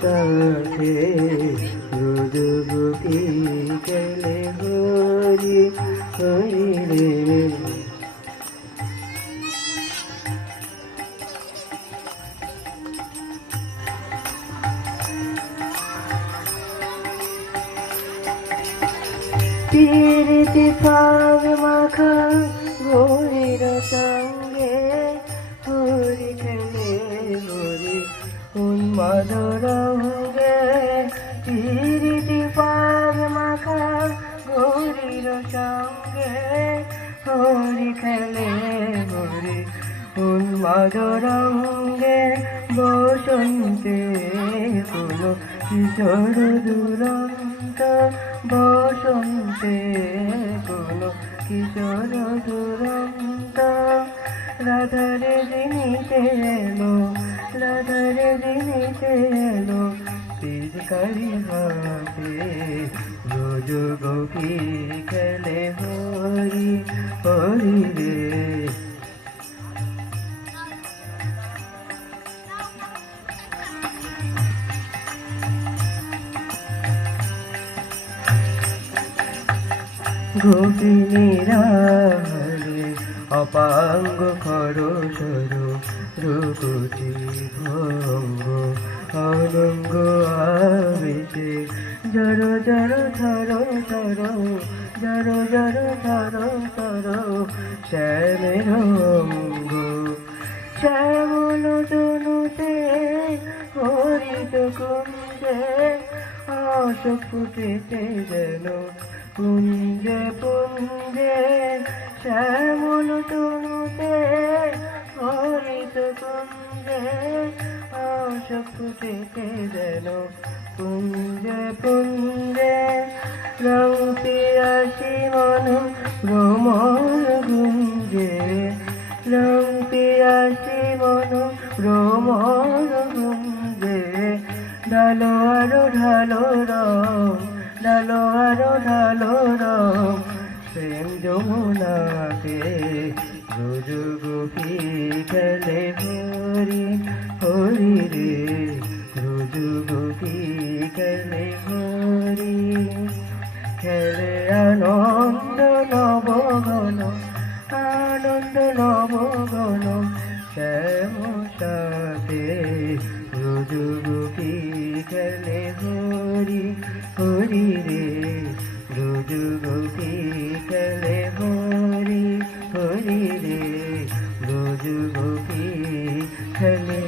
সাথে রোজ বুকি খেলে হরি হরি রে। তীরিতি পাগ মাখা উন্মাদ রঙ্গে তীরিতি পাগ মাখা গৌরীর সঙ্গে হরি খেলে হরি উন্মাদ রঙ্গে বসন্তে কোনো কিশোর দুরন্ত বসন্তে কোনো কিশোর দুরন্ত রাধারে দিনিতে এলো পিচকারি হাতে রোজ গোপী খেলে হরি হরি রে গোপিনীরা হরে অপাঙ্গ খরসর রঘুতি ভঙ্গ জর জর ধর ধর জর জর ধর ধর, শ্যামের অঙ্গ। শ্যামল তনুতে, হরিত কুঞ্জে ফুটেছে যেন কুঞ্জে পুঞ্জে। শ্যামল তনুতে, হরিত কুঞ্জে ফুটেছে যেন কুঞ্জে পুঞ্জে রং পিয়াসি মন ভ্রমণ গুঞ্জে রং পিয়াসি মন ভ্রমণ গুঞ্জে ঢালো আরও ঢালো রং, ঢালো আরও ঢালো রং। প্রেম যমুনাতে রোজ গোপী খেলে হরি curly